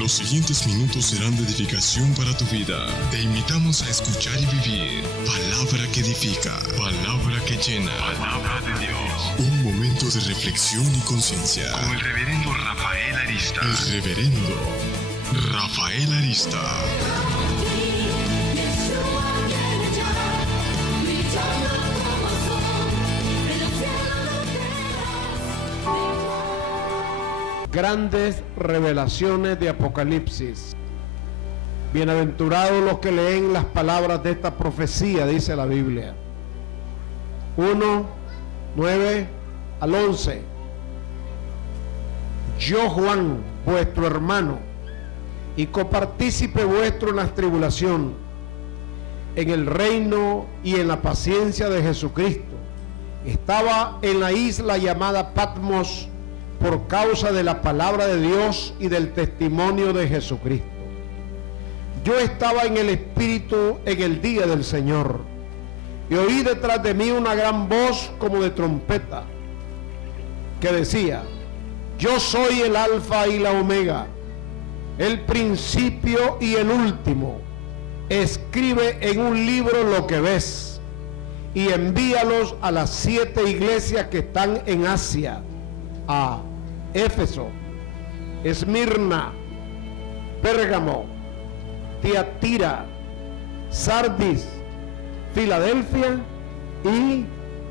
Los siguientes minutos serán de edificación para tu vida. Te invitamos a escuchar y vivir palabra que edifica, palabra que llena, palabra de Dios. Un momento de reflexión y conciencia. Con el reverendo Rafael Arista. El reverendo Rafael Arista. Grandes revelaciones de Apocalipsis. Bienaventurados los que leen las palabras de esta profecía, dice la Biblia. 1, 9 al 11. Yo, Juan, vuestro hermano, y copartícipe vuestro en la tribulación, en el reino y en la paciencia de Jesucristo, estaba en la isla llamada Patmos, por causa de la palabra de Dios y del testimonio de Jesucristo. Yo estaba en el Espíritu en el día del Señor, y oí detrás de mí una gran voz como de trompeta, que decía: yo soy el Alfa y la Omega, el principio y el último. Escribe en un libro lo que ves, y envíalos a las 7 iglesias que están en Asia: a Éfeso, Esmirna, Pérgamo, Tiatira, Sardis, Filadelfia y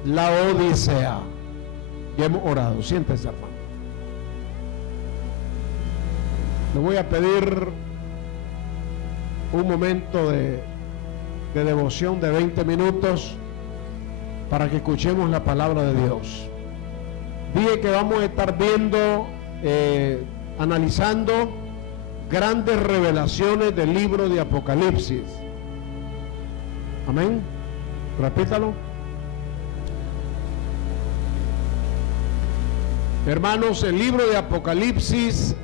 Laodicea. Ya hemos orado. Siéntense, hermano. Le voy a pedir un momento de devoción de 20 minutos para que escuchemos la palabra de Dios. Dije que vamos a estar viendo, analizando grandes revelaciones del libro de Apocalipsis. Amén. Repítalo. Hermanos, el libro de Apocalipsis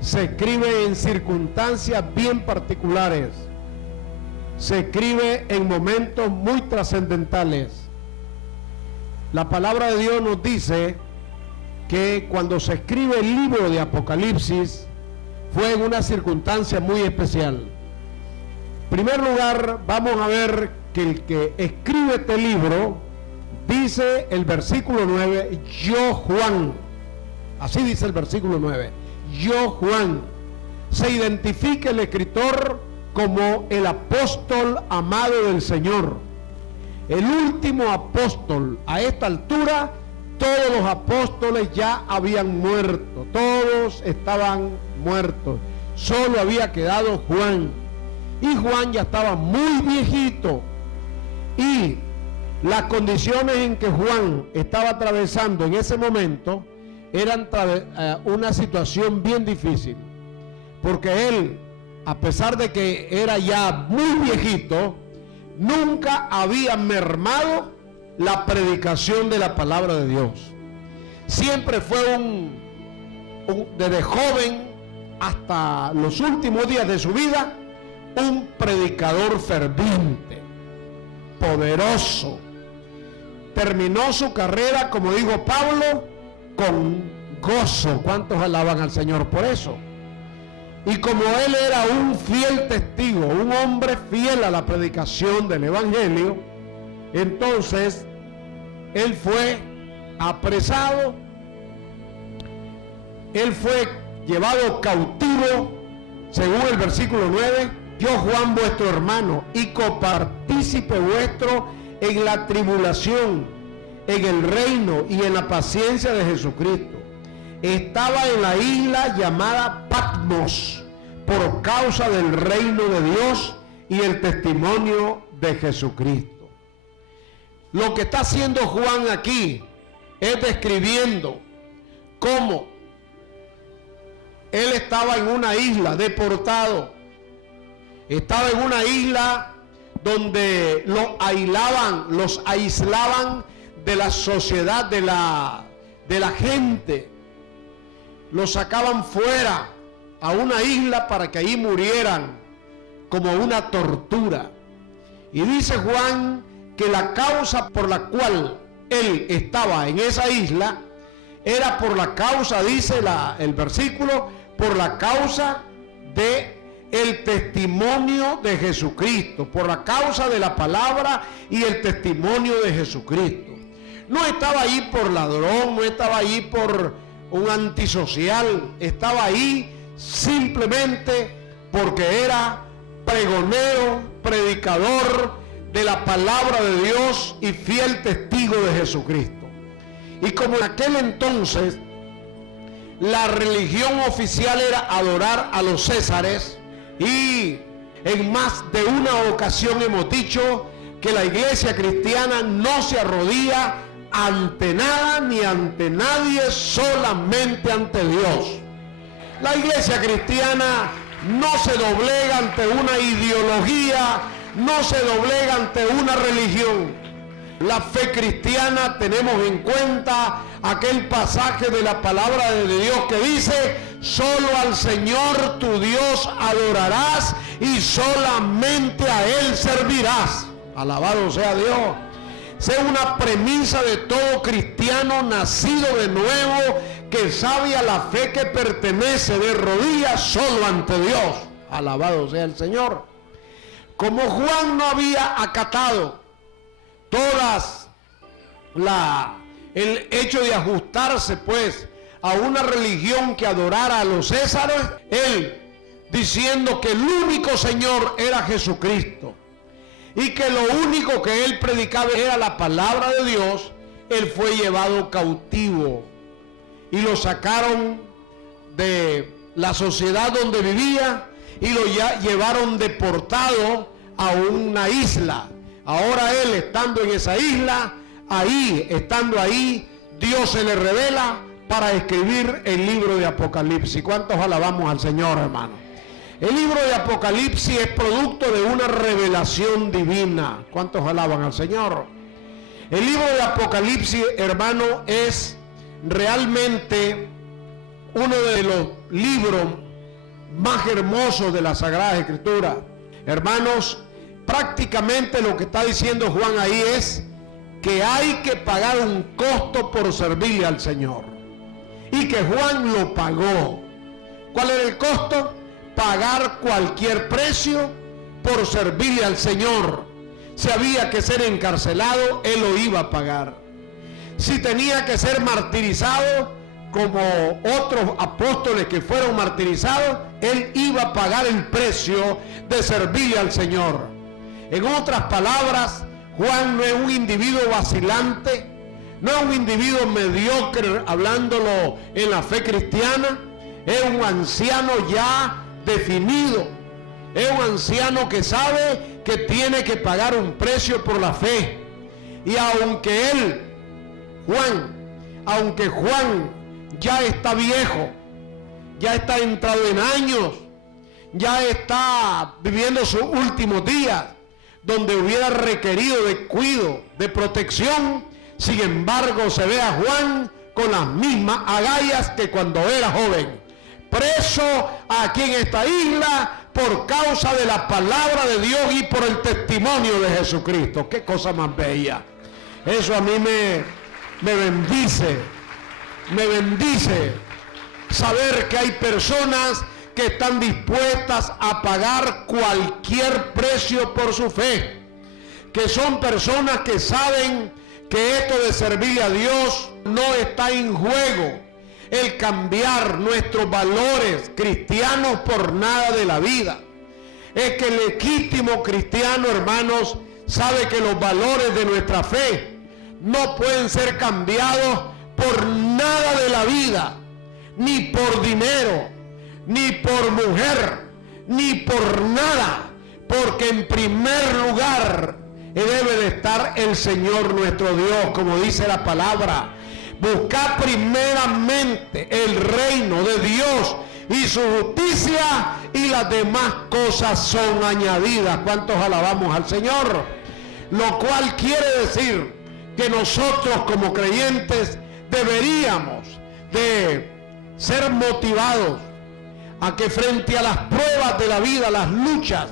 se escribe en circunstancias bien particulares. Se escribe en momentos muy trascendentales. La palabra de Dios nos dice que cuando se escribe el libro de Apocalipsis fue en una circunstancia muy especial. En primer lugar, vamos a ver que el que escribe este libro dice el versículo 9, yo Juan. Así dice el versículo 9, yo Juan. Se identifica el escritor como el apóstol amado del Señor. El último apóstol. A esta altura todos los apóstoles ya habían muerto, todos estaban muertos, solo había quedado Juan, y Juan ya estaba muy viejito, y las condiciones en que Juan estaba atravesando en ese momento eran una situación bien difícil, porque él, a pesar de que era ya muy viejito, nunca había mermado la predicación de la palabra de Dios. Siempre fue desde joven hasta los últimos días de su vida, un predicador ferviente, poderoso. Terminó su carrera, como dijo Pablo, con gozo. ¿Cuántos alaban al Señor por eso? Y como él era un fiel testigo, un hombre fiel a la predicación del Evangelio, entonces él fue apresado, él fue llevado cautivo, según el versículo 9, yo Juan vuestro hermano y copartícipe vuestro en la tribulación, en el reino y en la paciencia de Jesucristo. Estaba en la isla llamada Patmos por causa del reino de Dios y el testimonio de Jesucristo. Lo que está haciendo Juan aquí es describiendo cómo él estaba en una isla, deportado. Estaba en una isla donde los aislaban de la sociedad, de la gente. Los sacaban fuera a una isla para que ahí murieran como una tortura. Y dice Juan que la causa por la cual él estaba en esa isla era por la causa, dice el versículo, por la causa de el testimonio de Jesucristo, por la causa de la palabra y el testimonio de Jesucristo. No estaba ahí por ladrón, no estaba ahí por un antisocial, estaba ahí simplemente porque era pregonero, predicador de la palabra de Dios y fiel testigo de Jesucristo. Y como en aquel entonces la religión oficial era adorar a los Césares, y en más de una ocasión hemos dicho que la iglesia cristiana no se arrodilla ante nada ni ante nadie, solamente ante Dios. La iglesia cristiana no se doblega ante una ideología, no se doblega ante una religión. La fe cristiana, tenemos en cuenta aquel pasaje de la palabra de Dios que dice: solo al Señor tu Dios adorarás y solamente a Él servirás. Alabado sea Dios. Esa es una premisa de todo cristiano nacido de nuevo, que sabe a la fe que pertenece de rodillas solo ante Dios. Alabado sea el Señor. Como Juan no había acatado el hecho de ajustarse pues a una religión que adorara a los Césares, él diciendo que el único Señor era Jesucristo y que lo único que él predicaba era la palabra de Dios, él fue llevado cautivo y lo sacaron de la sociedad donde vivía y lo llevaron deportado a una isla. Ahora él, estando en esa isla, estando ahí, Dios se le revela para escribir el libro de Apocalipsis. ¿Cuántos alabamos al Señor, hermano? El libro de Apocalipsis es producto de una revelación divina. ¿Cuántos alaban al Señor? El libro de Apocalipsis, hermano, es realmente uno de los libros más hermosos de la Sagrada Escritura. Hermanos, prácticamente lo que está diciendo Juan ahí es que hay que pagar un costo por servirle al Señor. Y que Juan lo pagó. ¿Cuál era el costo? Pagar cualquier precio por servirle al Señor. Si había que ser encarcelado, él lo iba a pagar. Si tenía que ser martirizado, como otros apóstoles que fueron martirizados, él iba a pagar el precio de servirle al Señor. En otras palabras, Juan no es un individuo vacilante, no es un individuo mediocre hablándolo en la fe cristiana, es un anciano ya definido, es un anciano que sabe que tiene que pagar un precio por la fe. Y aunque Juan ya está viejo, ya está entrado en años, ya está viviendo sus últimos días, donde hubiera requerido de cuidado, de protección, sin embargo se ve a Juan con las mismas agallas que cuando era joven, preso aquí en esta isla por causa de la palabra de Dios y por el testimonio de Jesucristo. Qué cosa más bella. Eso a mí me bendice saber que hay personas que están dispuestas a pagar cualquier precio por su fe, que son personas que saben que esto de servirle a Dios no está en juego el cambiar nuestros valores cristianos por nada de la vida. Es que el legítimo cristiano, hermanos, sabe que los valores de nuestra fe no pueden ser cambiados por nada de la vida, ni por dinero, ni por mujer, ni por nada, porque en primer lugar debe de estar el Señor nuestro Dios, como dice la palabra. Buscad primeramente el reino de Dios y su justicia, y las demás cosas son añadidas. ¿Cuántos alabamos al Señor? Lo cual quiere decir que nosotros como creyentes deberíamos de ser motivados a que frente a las pruebas de la vida, las luchas,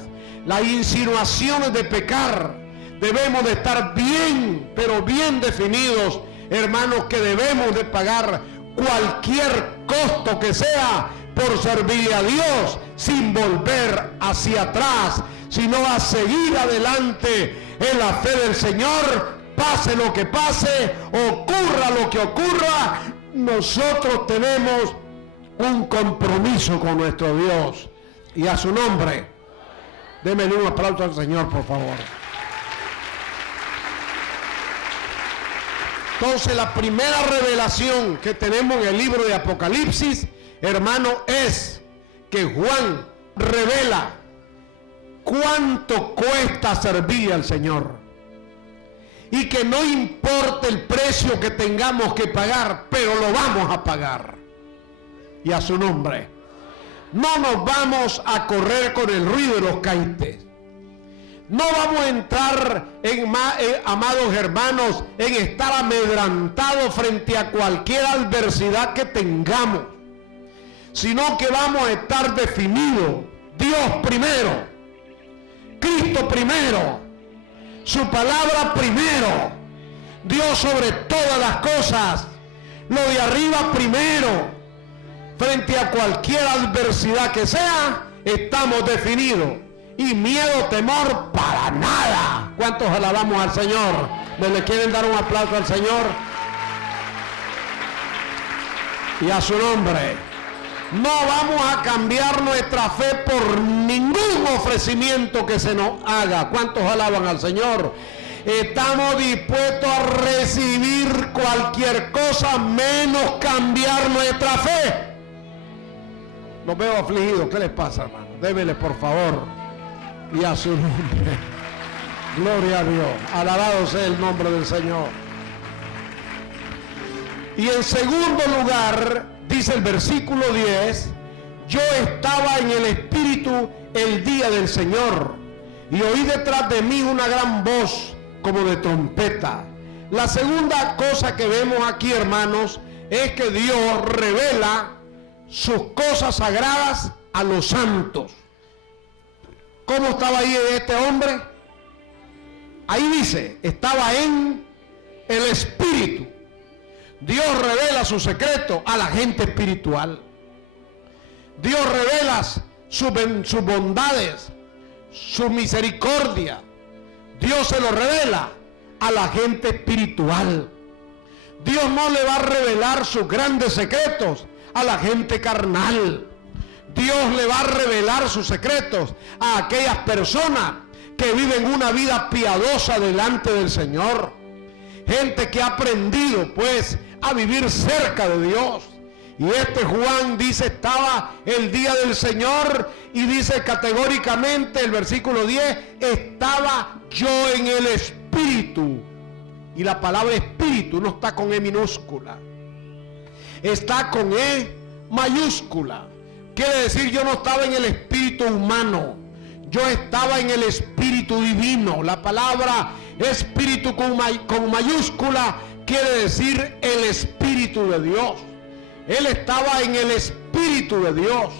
las insinuaciones de pecar, debemos de estar bien, pero bien definidos, hermanos, que debemos de pagar cualquier costo que sea por servirle a Dios, sin volver hacia atrás, sino a seguir adelante en la fe del Señor. Pase lo que pase, ocurra lo que ocurra, nosotros tenemos un compromiso con nuestro Dios. Y a su nombre, démele un aplauso al Señor, por favor. Entonces, la primera revelación que tenemos en el libro de Apocalipsis, hermano, es que Juan revela cuánto cuesta servir al Señor. Y que no importa el precio que tengamos que pagar, pero lo vamos a pagar. Y a su nombre. No nos vamos a correr con el ruido de los caites. No vamos a entrar amados hermanos, en estar amedrantados frente a cualquier adversidad que tengamos, sino que vamos a estar definidos. Dios primero, Cristo primero, su palabra primero, Dios sobre todas las cosas, lo de arriba primero. Frente a cualquier adversidad que sea, estamos definidos. Y miedo, temor, para nada. ¿Cuántos alabamos al Señor? ¿Le quieren dar un aplauso al Señor? Y a su nombre. No vamos a cambiar nuestra fe por ningún ofrecimiento que se nos haga. ¿Cuántos alaban al Señor? Estamos dispuestos a recibir cualquier cosa menos cambiar nuestra fe. Los veo afligidos. ¿Qué les pasa, hermano? Débele, por favor. Y a su nombre. Gloria a Dios. Alabado sea el nombre del Señor. Y en segundo lugar, dice el versículo 10, yo estaba en el Espíritu el día del Señor, y oí detrás de mí una gran voz como de trompeta. La segunda cosa que vemos aquí, hermanos, es que Dios revela sus cosas sagradas a los santos. ¿Cómo estaba ahí este hombre? Ahí dice, estaba en el Espíritu. Dios revela su secreto a la gente espiritual. Dios revela sus bondades, su misericordia. Dios se lo revela a la gente espiritual. Dios no le va a revelar sus grandes secretos a la gente carnal. Dios le va a revelar sus secretos a aquellas personas que viven una vida piadosa delante del Señor. Gente que ha aprendido pues a vivir cerca de Dios. Y este Juan dice, estaba el día del Señor, y dice categóricamente el versículo 10, estaba yo en el Espíritu. Y la palabra Espíritu no está con E minúscula, está con E mayúscula. Quiere decir, yo no estaba en el espíritu humano, yo estaba en el Espíritu divino. La palabra Espíritu con mayúscula quiere decir el Espíritu de Dios. Él estaba en el Espíritu de Dios.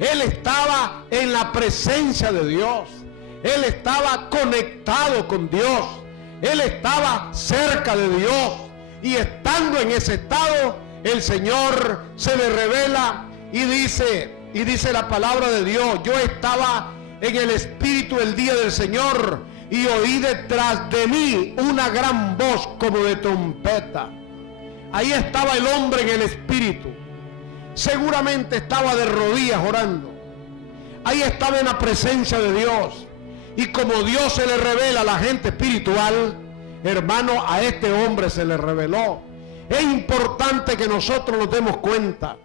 Él estaba en la presencia de Dios. Él estaba conectado con Dios. Él estaba cerca de Dios. Y estando en ese estado, el Señor se le revela y dice la palabra de Dios, yo estaba en el Espíritu el día del Señor, y oí detrás de mí una gran voz como de trompeta. Ahí estaba el hombre en el Espíritu. Seguramente estaba de rodillas orando. Ahí estaba en la presencia de Dios. Y como Dios se le revela a la gente espiritual, hermano, a este hombre se le reveló. Es importante que nosotros nos demos cuenta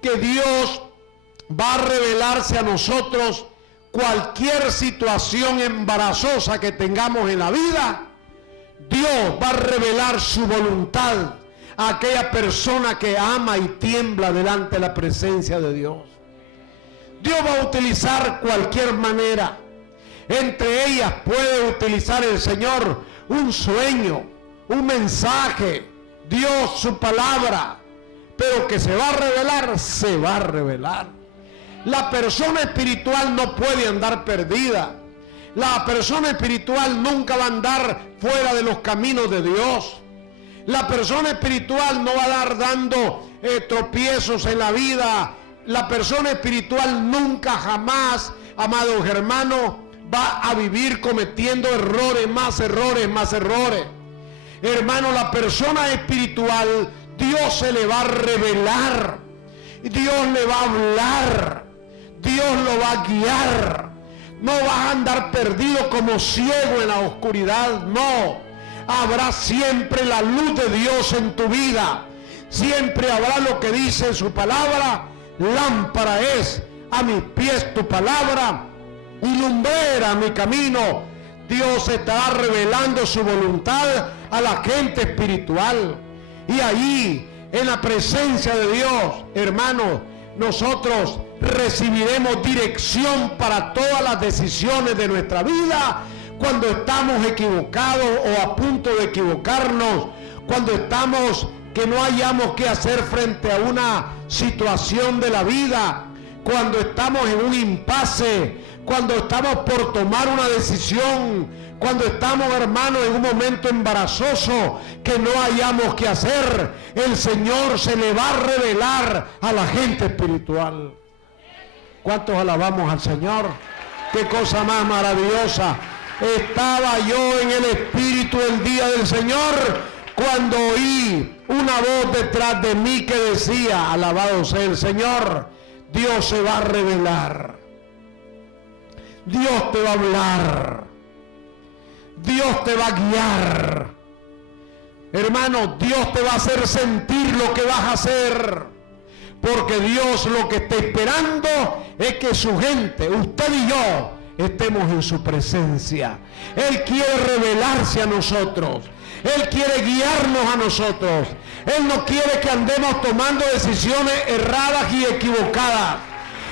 que Dios va a revelarse a nosotros cualquier situación embarazosa que tengamos en la vida. Dios va a revelar su voluntad a aquella persona que ama y tiembla delante de la presencia de Dios. Dios va a utilizar cualquier manera. Entre ellas puede utilizar el Señor un sueño, un mensaje, Dios, su palabra. Pero que se va a revelar, se va a revelar. La persona espiritual no puede andar perdida. La persona espiritual nunca va a andar fuera de los caminos de Dios. La persona espiritual no va a andar dando tropiezos en la vida, la persona espiritual nunca jamás, amados hermanos, va a vivir cometiendo errores, más errores, más errores. Hermano, la persona espiritual, Dios se le va a revelar, Dios le va a hablar, Dios lo va a guiar. No vas a andar perdido como ciego en la oscuridad, no. Habrá siempre la luz de Dios en tu vida. Siempre habrá lo que dice su palabra. Lámpara es a mis pies tu palabra y lumbrera mi camino. Dios estará revelando su voluntad a la gente espiritual. Y allí, en la presencia de Dios, hermanos, nosotros recibiremos dirección para todas las decisiones de nuestra vida. Cuando estamos equivocados o a punto de equivocarnos, cuando estamos que no hayamos qué hacer frente a una situación de la vida, cuando estamos en un impasse, cuando estamos por tomar una decisión, cuando estamos, hermanos, en un momento embarazoso que no hayamos qué hacer, el Señor se le va a revelar a la gente espiritual. ¿Cuántos alabamos al Señor? ¡Qué cosa más maravillosa! Estaba yo en el Espíritu el día del Señor cuando oí una voz detrás de mí que decía, alabado sea el Señor, Dios se va a revelar, Dios te va a hablar, Dios te va a guiar. Hermano, Dios te va a hacer sentir lo que vas a hacer, porque Dios lo que está esperando es que su gente, usted y yo, estemos en su presencia. Él quiere revelarse a nosotros. Él quiere guiarnos a nosotros. Él no quiere que andemos tomando decisiones erradas y equivocadas.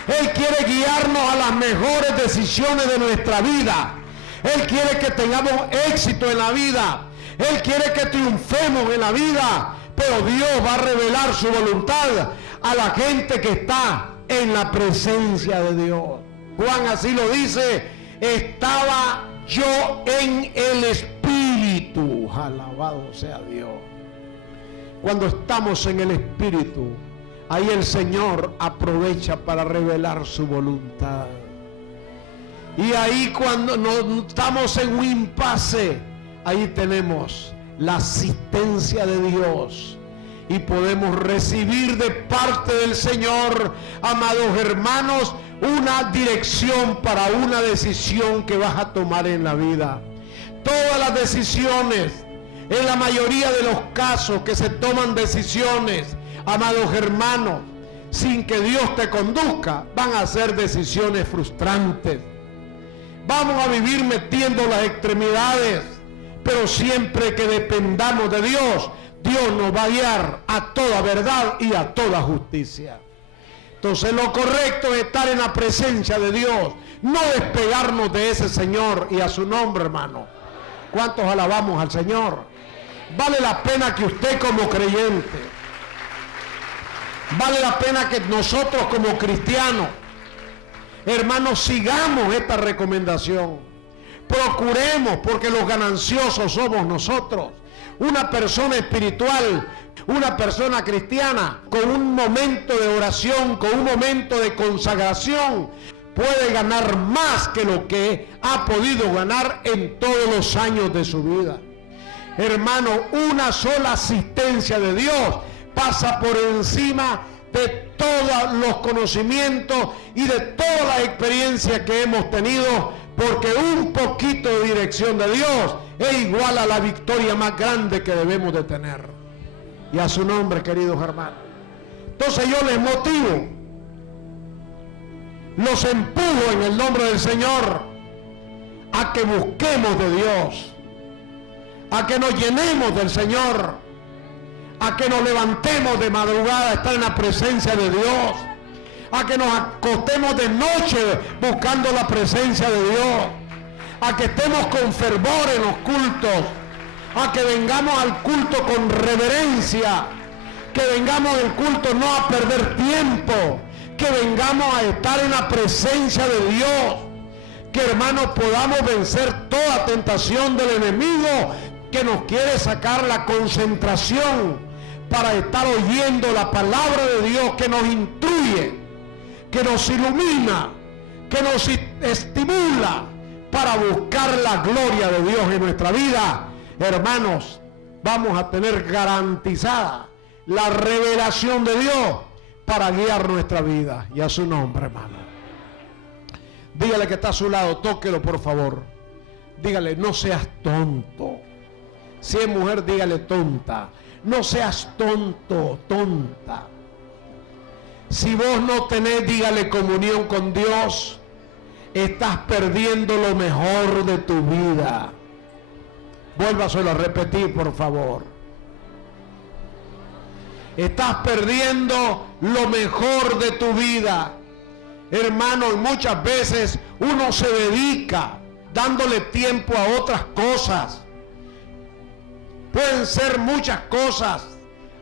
Él quiere guiarnos a las mejores decisiones de nuestra vida. Él quiere que tengamos éxito en la vida. Él quiere que triunfemos en la vida. Pero Dios va a revelar su voluntad a la gente que está en la presencia de Dios. Juan así lo dice, estaba yo en el Espíritu. Alabado sea Dios. Cuando estamos en el Espíritu, ahí el Señor aprovecha para revelar su voluntad. Y ahí cuando no estamos en un impasse, ahí tenemos la asistencia de Dios. Y podemos recibir de parte del Señor, amados hermanos, una dirección para una decisión que vas a tomar en la vida. Todas las decisiones, en la mayoría de los casos que se toman decisiones, amados hermanos, sin que Dios te conduzca, van a ser decisiones frustrantes. Vamos a vivir metiendo las extremidades, pero siempre que dependamos de Dios, Dios nos va a guiar a toda verdad y a toda justicia. Entonces lo correcto es estar en la presencia de Dios, no despegarnos de ese Señor y a su nombre, hermano. ¿Cuántos alabamos al Señor? Vale la pena que usted como creyente, vale la pena que nosotros como cristianos, hermanos, sigamos esta recomendación. Procuremos, porque los gananciosos somos nosotros. Una persona espiritual, una persona cristiana, con un momento de oración, con un momento de consagración, puede ganar más que lo que ha podido ganar en todos los años de su vida. Hermano, una sola asistencia de Dios pasa por encima de todos los conocimientos y de toda la experiencia que hemos tenido, porque un poquito de dirección de Dios es igual a la victoria más grande que debemos de tener. Y a su nombre, queridos hermanos. Entonces yo les motivo, los empujo en el nombre del Señor a que busquemos de Dios, a que nos llenemos del Señor, a que nos levantemos de madrugada a estar en la presencia de Dios, a que nos acostemos de noche buscando la presencia de Dios, a que estemos con fervor en los cultos, a que vengamos al culto con reverencia, que vengamos al culto no a perder tiempo, que vengamos a estar en la presencia de Dios, que hermanos podamos vencer toda tentación del enemigo que nos quiere sacar la concentración para estar oyendo la palabra de Dios que nos instruye que nos ilumina, que nos estimula para buscar la gloria de Dios en nuestra vida, hermanos, vamos a tener garantizada la revelación de Dios para guiar nuestra vida. Y a su nombre, hermano. Dígale que está a su lado, tóquelo por favor. Dígale, no seas tonto. Si es mujer, dígale tonta. No seas tonto, tonta. Si vos no tenés, dígale, comunión con Dios, estás perdiendo lo mejor de tu vida. Vuélvaselo a repetir, por favor. Estás perdiendo lo mejor de tu vida. Hermano, y muchas veces uno se dedica dándole tiempo a otras cosas. Pueden ser muchas cosas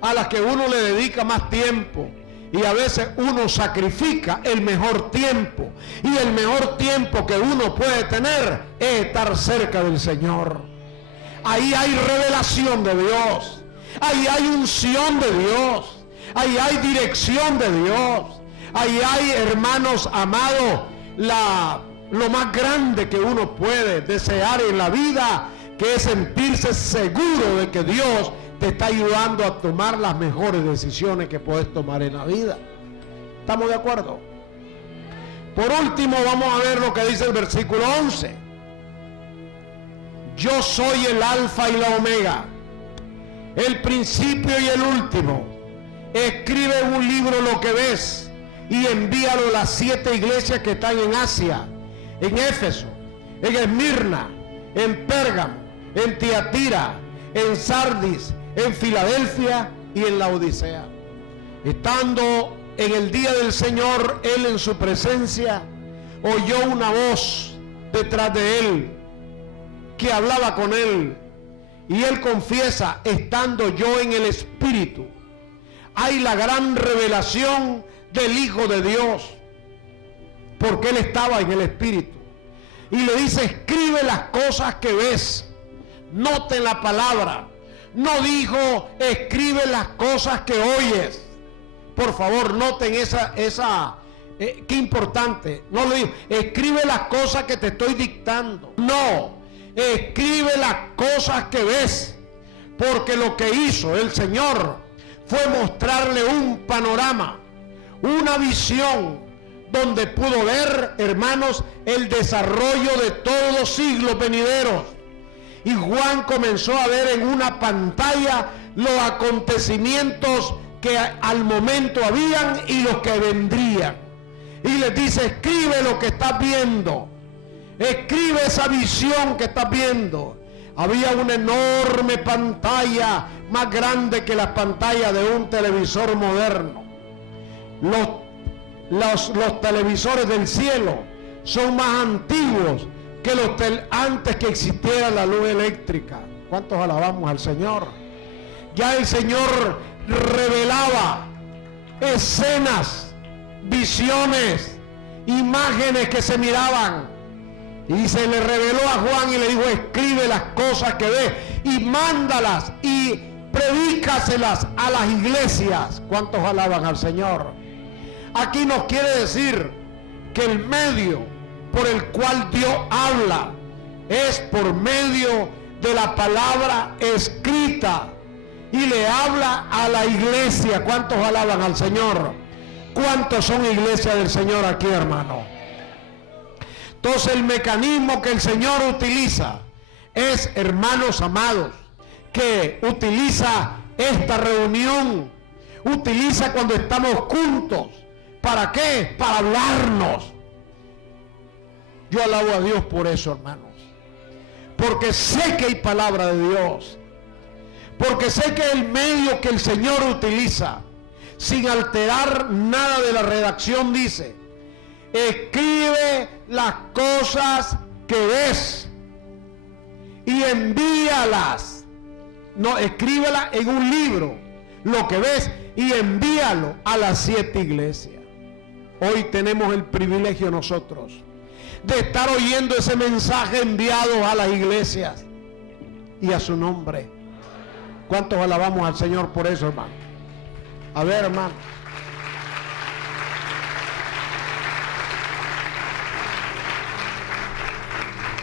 a las que uno le dedica más tiempo. Y a veces uno sacrifica el mejor tiempo. Y el mejor tiempo que uno puede tener es estar cerca del Señor. Ahí hay revelación de Dios. Ahí hay unción de Dios. Ahí hay dirección de Dios. Ahí hay, hermanos amados, lo más grande que uno puede desear en la vida, que es sentirse seguro de que Dios te está ayudando a tomar las mejores decisiones que puedes tomar en la vida. ¿Estamos de acuerdo? Por último, vamos a ver lo que dice el versículo 11. Yo soy el alfa y la omega, el principio y el último. Escribe en un libro lo que ves y envíalo a las 7 iglesias que están en Asia, en Éfeso, en Esmirna, en Pérgamo, en Tiatira, en Sardis, en Filadelfia y en la Odisea. Estando en el día del Señor, él en su presencia oyó una voz detrás de él que hablaba con él, y él confiesa, estando yo en el Espíritu, hay la gran revelación del Hijo de Dios, porque él estaba en el Espíritu, y le dice, escribe las cosas que ves. Noten la palabra. No dijo, escribe las cosas que oyes. Por favor, noten qué importante. No le dijo, escribe las cosas que te estoy dictando. No, escribe las cosas que ves. Porque lo que hizo el Señor fue mostrarle un panorama, una visión, donde pudo ver, hermanos, el desarrollo de todos los siglos venideros. Y Juan comenzó a ver en una pantalla los acontecimientos que al momento habían y los que vendrían. Y les dice, escribe lo que estás viendo. Escribe esa visión que estás viendo. Había una enorme pantalla, más grande que las pantallas de un televisor moderno. Los televisores del cielo son más antiguos que antes que existiera la luz eléctrica. ¿Cuántos alabamos al Señor? Ya el Señor revelaba escenas, visiones, imágenes que se miraban, y se le reveló a Juan y le dijo, escribe las cosas que ves y mándalas y predícaselas a las iglesias. ¿Cuántos alaban al Señor? Aquí nos quiere decir que el medio por el cual Dios habla es por medio de la palabra escrita, y le habla a la iglesia. ¿Cuántos alaban al Señor? ¿Cuántos son iglesia del Señor aquí, hermano? Entonces el mecanismo que el Señor utiliza es, hermanos amados, que utiliza esta reunión, utiliza cuando estamos juntos. ¿Para qué? Para hablarnos. Yo alabo a Dios por eso, hermanos, porque sé que hay palabra de Dios, porque sé que el medio que el Señor utiliza, sin alterar nada de la redacción, dice, escribe las cosas que ves y envíalas. No, escríbela en un libro, lo que ves, y envíalo a las 7 iglesias. Hoy tenemos el privilegio nosotros de estar oyendo ese mensaje enviado a las iglesias y a su nombre. ¿Cuántos alabamos al Señor por eso, hermano? A ver, hermano.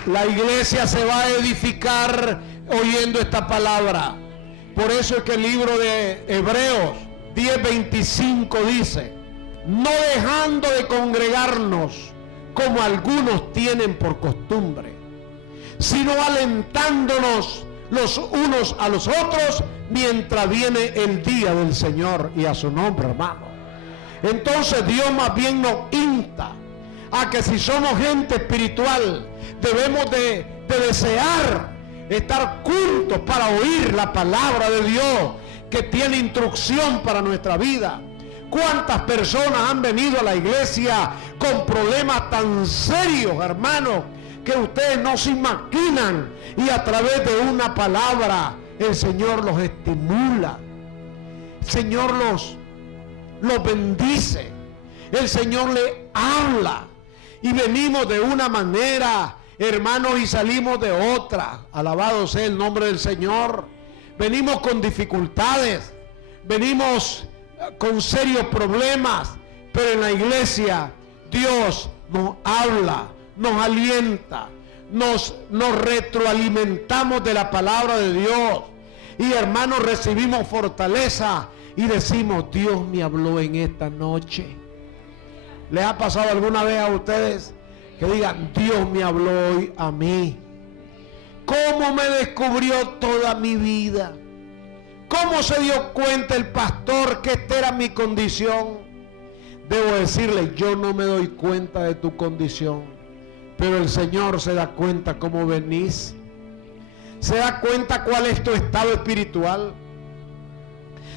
La iglesia se va a edificar oyendo esta palabra. Por eso es que el libro de Hebreos 10:25 dice: no dejando de congregarnos como algunos tienen por costumbre, sino alentándonos los unos a los otros mientras viene el día del Señor. Y a su nombre, hermano. Entonces Dios más bien nos insta a que si somos gente espiritual, debemos de desear estar juntos para oír la palabra de Dios, que tiene instrucción para nuestra vida. ¿Cuántas personas han venido a la iglesia con problemas tan serios, hermanos, que ustedes no se imaginan? Y a través de una palabra el Señor los estimula, el Señor los bendice, el Señor le habla, y venimos de una manera, hermanos, y salimos de otra. Alabado sea el nombre del Señor. Venimos con dificultades, venimos con serios problemas, pero en la iglesia Dios nos habla, nos alienta, nos retroalimentamos de la palabra de Dios, y hermanos, recibimos fortaleza y decimos: Dios me habló en esta noche. ¿Les ha pasado alguna vez a ustedes que digan: Dios me habló hoy a mí? ¿Cómo me descubrió toda mi vida? ¿Cómo se dio cuenta el pastor que esta era mi condición? Debo decirle, yo no me doy cuenta de tu condición, pero el Señor se da cuenta cómo venís. Se da cuenta cuál es tu estado espiritual.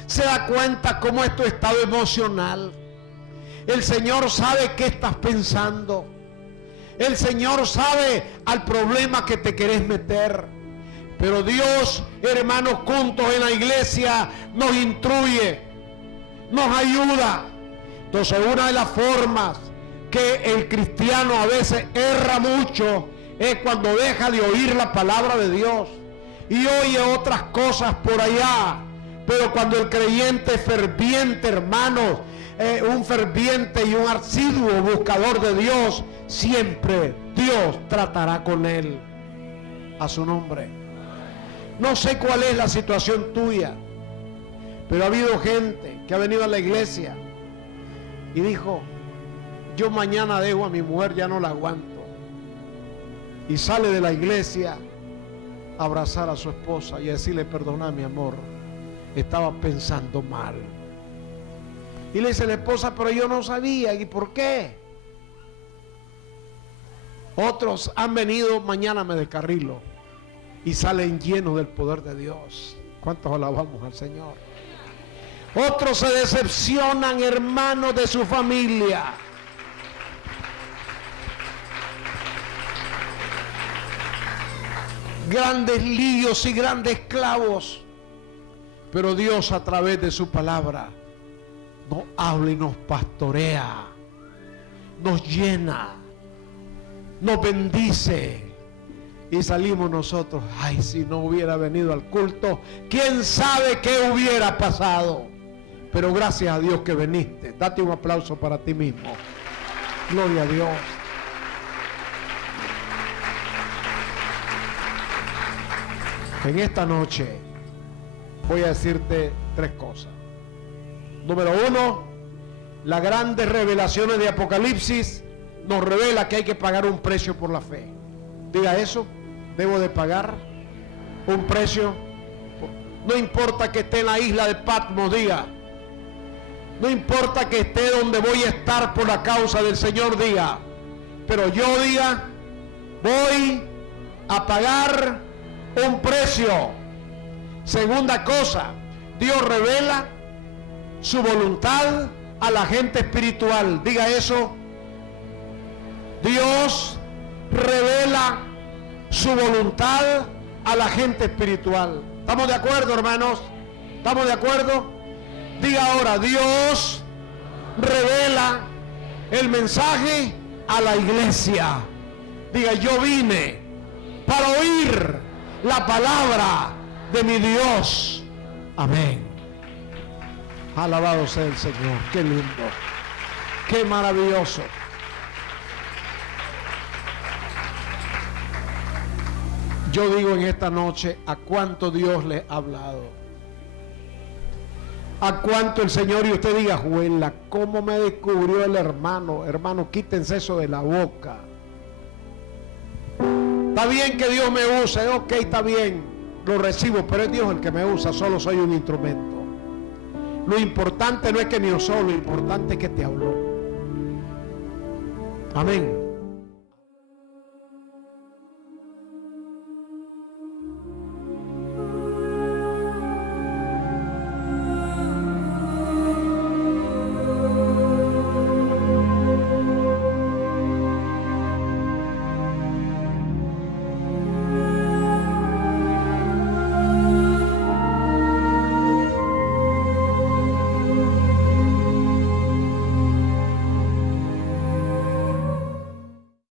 Se da cuenta cómo es tu estado emocional. El Señor sabe qué estás pensando. El Señor sabe al problema que te querés meter. Pero Dios, hermanos, juntos en la iglesia nos instruye, nos ayuda. Entonces, una de las formas que el cristiano a veces erra mucho es cuando deja de oír la palabra de Dios y oye otras cosas por allá. Pero cuando el creyente es ferviente, hermanos, un ferviente y un asiduo buscador de Dios, siempre Dios tratará con él. A su nombre. No sé cuál es la situación tuya, pero ha habido gente que ha venido a la iglesia y dijo: yo mañana dejo a mi mujer, ya no la aguanto. Y sale de la iglesia a abrazar a su esposa y a decirle: perdona, mi amor, estaba pensando mal. Y le dice la esposa: pero yo no sabía. ¿Y por qué? Otros han venido: mañana me descarrilo. Y salen llenos del poder de Dios. ¿Cuántos alabamos al Señor? Otros se decepcionan, hermanos, de su familia. Grandes líos y grandes clavos. Pero Dios, a través de su palabra, nos habla y nos pastorea, nos llena, nos bendice. Y salimos nosotros: ay, si no hubiera venido al culto, quién sabe qué hubiera pasado. Pero gracias a Dios que viniste. Date un aplauso para ti mismo. Gloria a Dios. En esta noche voy a decirte tres cosas. Número uno, las grandes revelaciones de Apocalipsis nos revela que hay que pagar un precio por la fe. Diga eso: debo de pagar un precio. No importa que esté en la isla de Patmos, diga. No importa que esté donde voy a estar por la causa del Señor, diga. Pero yo diga: voy a pagar un precio. Segunda cosa, Dios revela su voluntad a la gente espiritual. Diga eso. Dios revela su voluntad a la gente espiritual. ¿Estamos de acuerdo, hermanos? ¿Estamos de acuerdo? Diga ahora: Dios revela el mensaje a la iglesia. Diga: yo vine para oír la palabra de mi Dios. Amén. Alabado sea el Señor. Qué lindo, qué maravilloso. Yo digo en esta noche, ¿a cuánto Dios le ha hablado? ¿A cuánto el Señor? Y usted diga, Juela, ¿cómo me descubrió el hermano? Hermano, quítense eso de la boca. Está bien que Dios me use, ok, está bien, lo recibo, pero es Dios el que me usa, solo soy un instrumento. Lo importante no es que me usó, lo importante es que te habló. Amén.